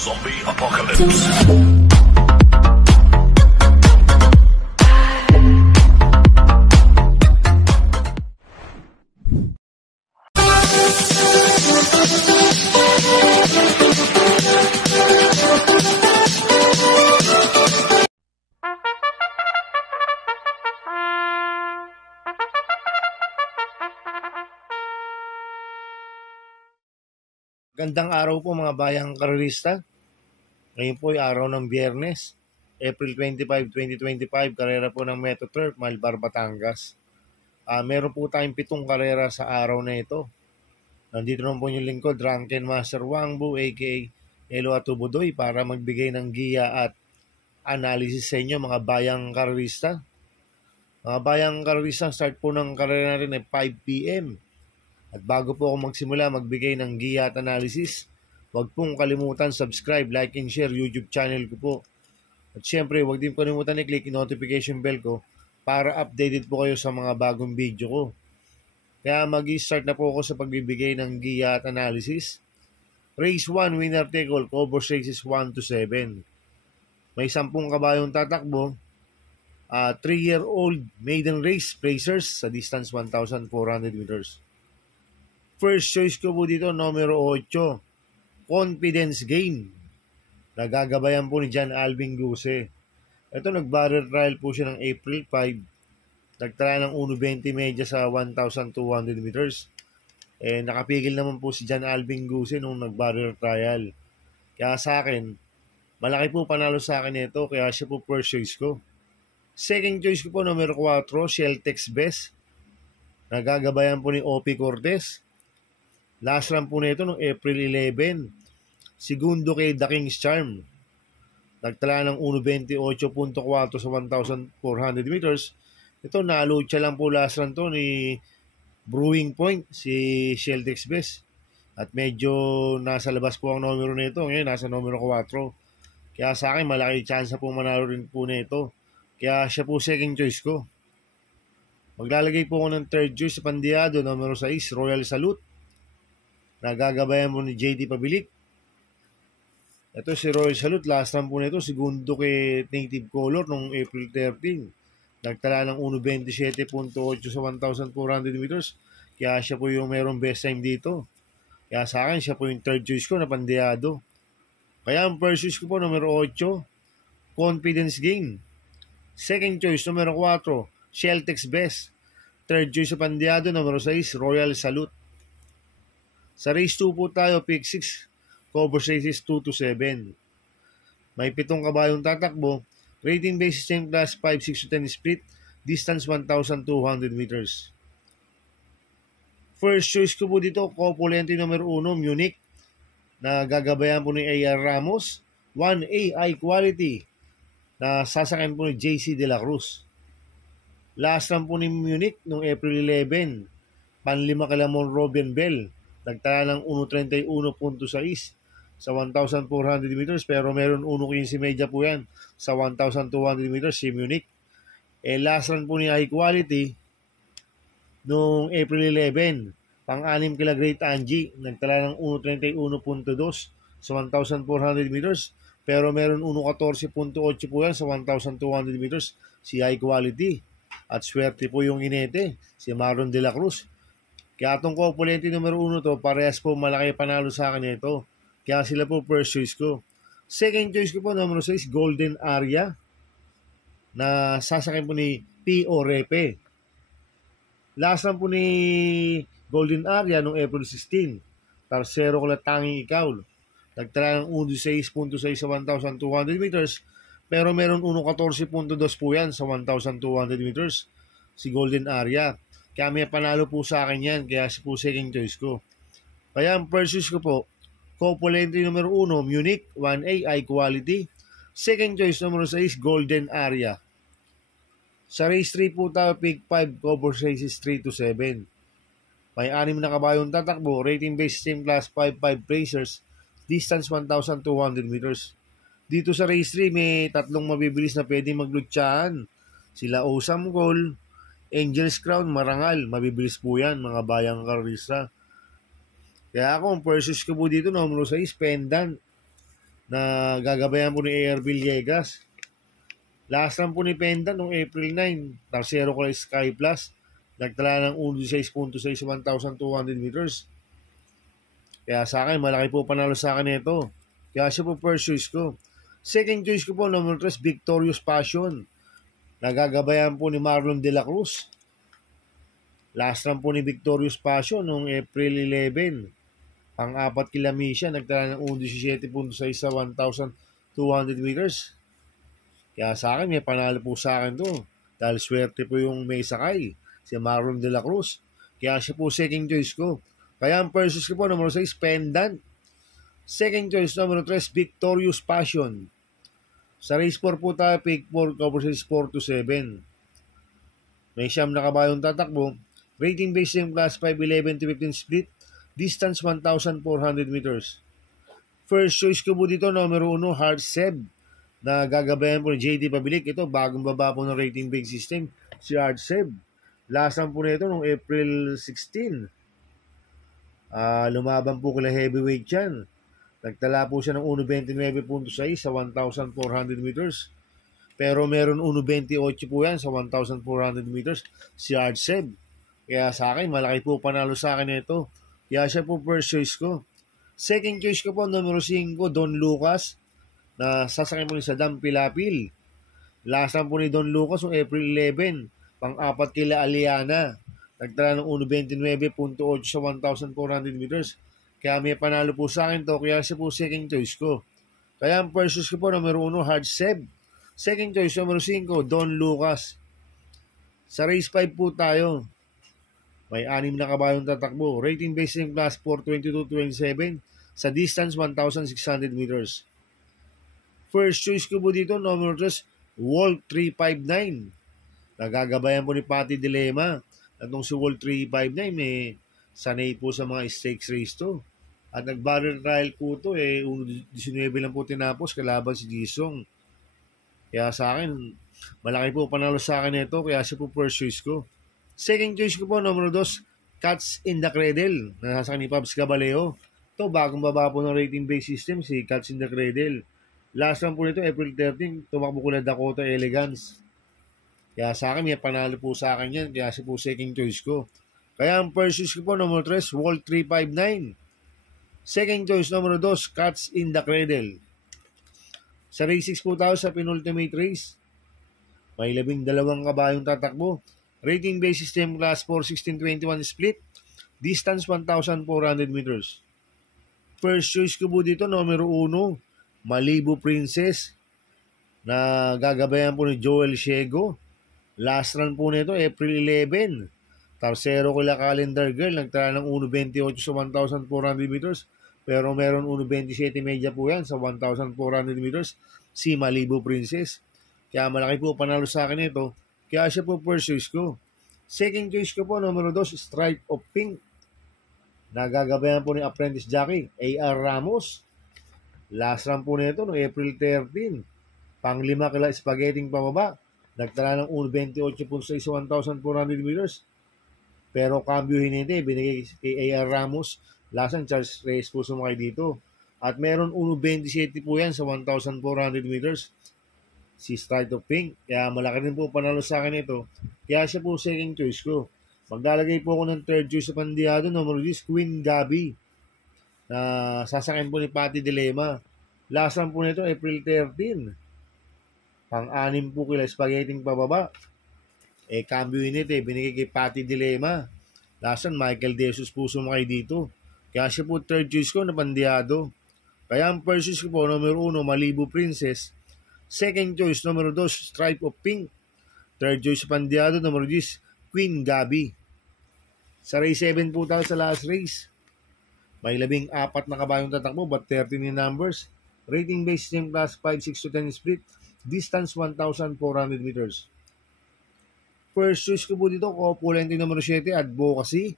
Zombie Apocalypse. Gandang araw po mga bayang karerista. Ngayon po ay araw ng Biyernes, April 25, 2025, karera po ng Metro Turf, Malbar, Batangas. Meron po tayong 7 karera sa araw na ito. Nandito naman po yung lingkod, Drunken Master Wangbu, aka Elo Atubudoy, para magbigay ng giya at analysis sa inyo mga bayang karerista. Mga bayang karerista, start po ng karera natin ay 5 p.m. At bago po ako magsimula magbigay ng giya at analysis, huwag pong kalimutan subscribe, like, and share YouTube channel ko po. At syempre, huwag din kalimutan i-click yung notification bell ko para updated po kayo sa mga bagong video ko. Kaya mag-start na po ako sa pagbibigay ng giya at analysis. Race 1, winner take all, covers races 1 to 7. May 10 kabayong tatakbo. 3-year-old maiden race racers sa distance 1,400 meters. First choice ko po dito, numero 8, Confidence Game. Nagagabayan po ni John Alvin Guse. Ito, nag-barrel trial po siya ng April 5. Nagtry ng 1.20 media sa 1,200 meters. Nakapigil naman po si John Alvin Guse nung nag-barrel trial. Kaya sa akin, malaki po panalo sa akin ito, kaya siya po first choice ko. Second choice ko po, numero 4, Sheltex Best. Nagagabayan po ni Opie Cortez. Last run po nito noong April 11. Segundo kay The King's Charm. Nagtala ng 1.28.4 sa 1,400 meters. Ito, nalucha lang po last run to ni Brewing Point, si Sheltex Best. At medyo nasa labas po ang numero nito. Ngayon, nasa numero 4. Kaya sa akin, malaki chance po manalo rin po nito. Kaya siya po second choice ko. Maglalagay po ako ng third choice sa Pandiado, numero 6, Royal Salute. Nagagabayan mo ni JD Pabilik. Ito si Royal Salute. Last run po nito, segundo kay Native Color noong April 13. Nagtala ng 1.27.8 sa 1,400 meters. Kaya siya po yung merong best time dito. Kaya sa akin, siya po yung third choice ko na Pandiado. Kaya ang first choice ko po, numero 8, Confidence Game. Second choice, numero 4, Sheltex Best. Third choice sa Pandiado, numero 6, Royal Salute. Sa race 2 po tayo, pick 6, covers races 2 to 7. May 7 kabayong tatakbo, rating basis same class 5, 6 to 10 split, distance 1,200 meters. First choice ko po dito, Copulente numero 1, Munich. Nagagabayan po ni A.R. Ramos. 1A, High Quality. Na sasakyan po ni JC De La Cruz. Last run po ni Munich noong April 11. Panlima kay Lamon Robin Bell. Nagtala ng 1.31.6 sa 1,400 meters, pero meron 1.15 media po yan sa 1,200 meters si Munich. Last run po ni High Quality noong April 11, pang-anim kila Great Angie, nagtala ng 1.31.2 sa 1,400 meters, pero meron 1.14.8 po yan sa 1,200 meters si High Quality. At swerte po yung inete, si Maron De La Cruz. Kaya itong Copulente numero 1 to, parehas po malaki panalo sa akin ito. Kaya sila po first choice ko. Second choice ko po, numero 6, Golden Aria. Na sasakyan po ni P.O. Repe. Last run po ni Golden Aria noong April 16. Tarsero ko lang tanging ikaw. Nagtala ng 1.6.6 sa 1,200 meters. Pero meron 1.14.2 po yan sa 1,200 meters. Si Golden Aria. Kaya may panalo po sa akin yan. Kaya si po second choice ko. Kaya ang first choice ko po, Copulente numero 1, Munich, 1A, High Quality. Second choice numero 6, Golden Aria. Sa race 3 po tayo, pick 5, covers races 3 to 7. May 6 na kabayong tatakbo, rating based same class 5 racers, distance 1,200 meters. Dito sa race 3, may 3 mabibilis na pwedeng maglutsaan. Sila Osam Goal, Angel's Crown, Marangal. Mabibilis po yan, mga bayang karista. Kaya ako, ang purses ko po dito, numero 6, Pendant. na gagabayan po ni AR Villegas. Last run po ni Pendant noong April 9, tarsero ko Sky Plus, nagtala ng 1.16.6 sa 1,200 meters. Kaya sa akin, malaki po panalo sa akin ito. Kaya siya po first choice ko. Second choice ko po, number 3, Victorious Passion. Nagagabayan po ni Marlon De La Cruz. Last run po ni Victorious Passion noong April 11. Pang-apat kila Misha, nagtala ng 1.17.6 sa 1,200 meters. Kaya sa akin, may panalo po sa akin to. Dahil swerte po yung may sakay, si Marlon De La Cruz. Kaya siya po second choice ko. Kaya ang first choice ko po, number 6, Pendant. Second choice, number 3, Victorious Passion. Sa race 4 po tayo, pick 4, cover race 4 to 7. May siyam na kabayong tatakbo. Rating based yung class 5, 11 to 15 split. Distance 1,400 meters. First choice ko po dito, number 1, Hard Seb. Na gagabayan po ni JD Pabilik. Ito, bagong baba po ng rating based system, si Hard Seb. Last time po nito noong April 16. Lumaban po kila heavyweight yan. Nagtala po siya ng 1.29.6 sa 1,400 meters. Pero meron 1.28 po yan sa 1,400 meters si Hard Seb. Kaya sa akin, malaki po panalo sa akin ito. Kaya siya po first choice ko. Second choice ko po, numero 5, Don Lucas, na sasakay po ni Saddam Pilapil. Last time po ni Don Lucas noong April 11. Pang-apat kila Aliana. Nagtala ng 1.29.8 sa 1,400 meters. Kaya may panalo po sa akin to. Kaya siya po second choice ko. Kaya ang first choice ko po, numero 1, Hard Seb. Second choice, numero 5, Don Lucas. Sa race 5 po tayo. May 6 na kabayong tatakbo. Rating based in class 4, 22-27. Sa distance, 1,600 meters. First choice ko po dito, number 3, Walt 359. Nagagabayan po ni Patty Dilema. At nung si Walt 359, may sanay po sa mga stakes race to. At nag-barrel trial po to, 1.19 lang po tinapos kalaban si Jisong. Kaya sa akin, malaki po panalo sa akin ito, kaya siya po first choice ko. Second choice ko po, number 2, Cats in the Cradle. Nasa ni Pabs Caballeo. Ito, bagong baba po ng rating based system, si Cats in the Cradle. Last round po nito, April 13, tumakbo ko na Dakota Elegance. Kaya sa akin, may panalo po sa akin yan. Kaya siya po second choice ko. Kaya ang first choice ko po, number 3, Walt 359. Second choice, number 2, Cats in the Cradle. Sa race 6 po tayo sa penultimate race. May 12 kabayong tatakbo. Rating based system class 4, 16-21 split. Distance 1,400 meters. First choice ko po dito, number 1, Malibu Princess, na gagabayan po ni Joel Shego. Last run po nito, April 11. Tarsero ko la Calendar Girl, nagtala ng 1.28 sa 1,400 meters. Pero meron 1.27 media po yan sa 1,400 meters, si Malibu Princess. Kaya malaki po panalo sa akin ito. Kaya siya po first choice ko. Second choice ko po, numero 2, Stripe of Pink. Nagagabayan po ni Apprentice Jockey, AR Ramos. Last run po nito, no April 13. Pang-5 kila Spaghetti pababa. Nagtala ng 1.28 po sa 1,400 meters. Pero cambio hininte, binigay kay AR Ramos. Last run, Charles Reyes po sumakay dito. At meron 1.27 po yan sa 1,400 meters. Si Stripe of Pink. Kaya malaki rin po panalo sa akin ito. Kaya siya po second choice ko. Maglalagay po ako ng third choice sa pandiyado, number 10, Queen Gabi. Na sasakyan po ni Patty Dilema. Last run po nito, April 13. Pang-6 po kila Spaghetti pababa. Cambio init binigay kay Patty Dilema. Last run, Michael Jesus po sumakay dito. Kaya siya po third choice ko na pandiyado. Kaya ang first choice ko po, number 1, Malibu Princess. Second choice, number 2, Stripe of Pink. Third choice sa pandiyado, number 10, Queen Gabi. Sa race 7 po tayo sa last race. May 14 na kabayong tatakbo but 13 in numbers. Rating based yung class 5, 6 to 10 split. Distance 1,400 meters. First choice ko po dito, Opulente numero 7, Advocacy,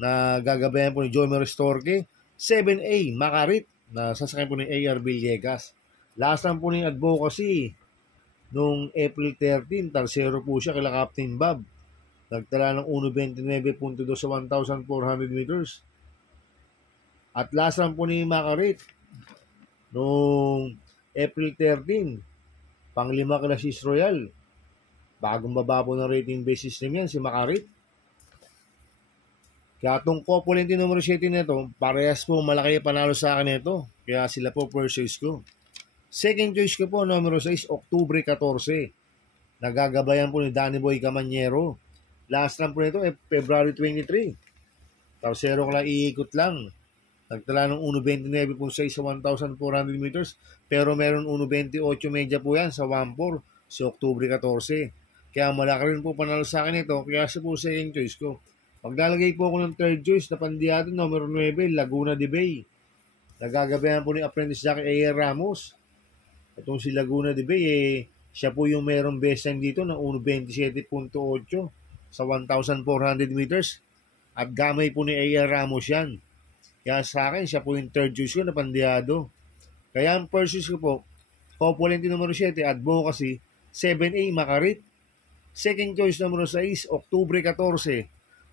na gagabayan po ni Joey Maristorque. 7A, Makarit, na sasakyan po ni AR Villegas. Last time po ni Advocacy, nung April 13, tarsero po siya kila Captain Bob. Nagtala ng 1.29.2 sa 1,400 meters. At last time po ni Makarit, Noong April 13, pang-5 kila Sis Royal. Bagong baba po ng rating base system yan, si Makarit. Kaya itong Copulente numero 7 nito, parehas po malaki panalo sa akin ito. Kaya sila po first choice ko. Second choice ko po, numero 6, Oktubre 14. Nagagabayan po ni Danny Boy Camanyero. Last run po nito, February 23. Tapos 0 lang iikot lang. Nagtala ng 1.29 po sa 1,400 meters. Pero meron 1.28 medya po yan sa 1.4 si Oktubre 14. Kaya malaki rin po panalo sa akin ito. Kaya siya po second choice ko. Maglalagay po ako ng third choice na pandiyado, numero 9, Laguna de Bay. Nagagabayan po ni Apprentice Jackie A.R. Ramos. Itong si Laguna de Bay, siya po yung merong best time dito ng 1.27.8 sa 1,400 meters. At gamay po ni A.R. Ramos yan. Kaya sa akin, siya po yung third choice ko na pandiyado. Kaya ang first choice ko po, Copulente numero 7, Advocacy, 7A, Makarit. Second choice numero 6, Oktubre 14.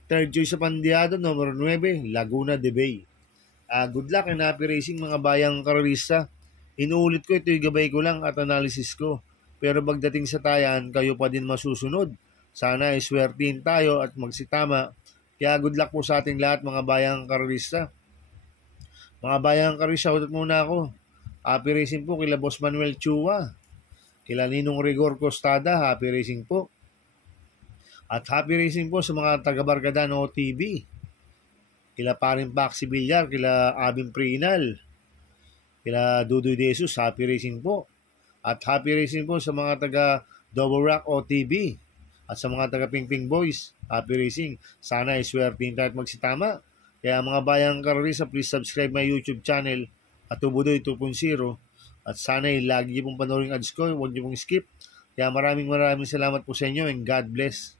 Third choice sa pandiyado, numero 9, Laguna de Bay. Good luck and happy racing mga bayang karalista. Inuulit ko, ito yung gabay ko lang at analysis ko. Pero pagdating sa tayan, kayo pa din masusunod. Sana iswertin tayo at magsitama. Kaya good luck po sa ating lahat mga bayang karalista. Mga bayang karalista, shoutout muna ako. Happy racing po kila Boss Manuel Chua. Kila Ninong Rigor Costada, happy racing po. At happy racing po sa mga taga-Barkada ng OTV. Kila Paring Paxi Villar, kila Abing Prinal, kila Dudoy De Jesus, happy racing po. At happy racing po sa mga taga-Double Rock OTV. At sa mga taga-Pingping Boys, happy racing. Sana iswertin tayo at magsitama. Kaya mga bayang karalista, please subscribe my YouTube channel at Tubudoy 2.0. At sana lagi pong panoorin ads ko, huwag niyo pong skip. Kaya maraming salamat po sa inyo and God bless.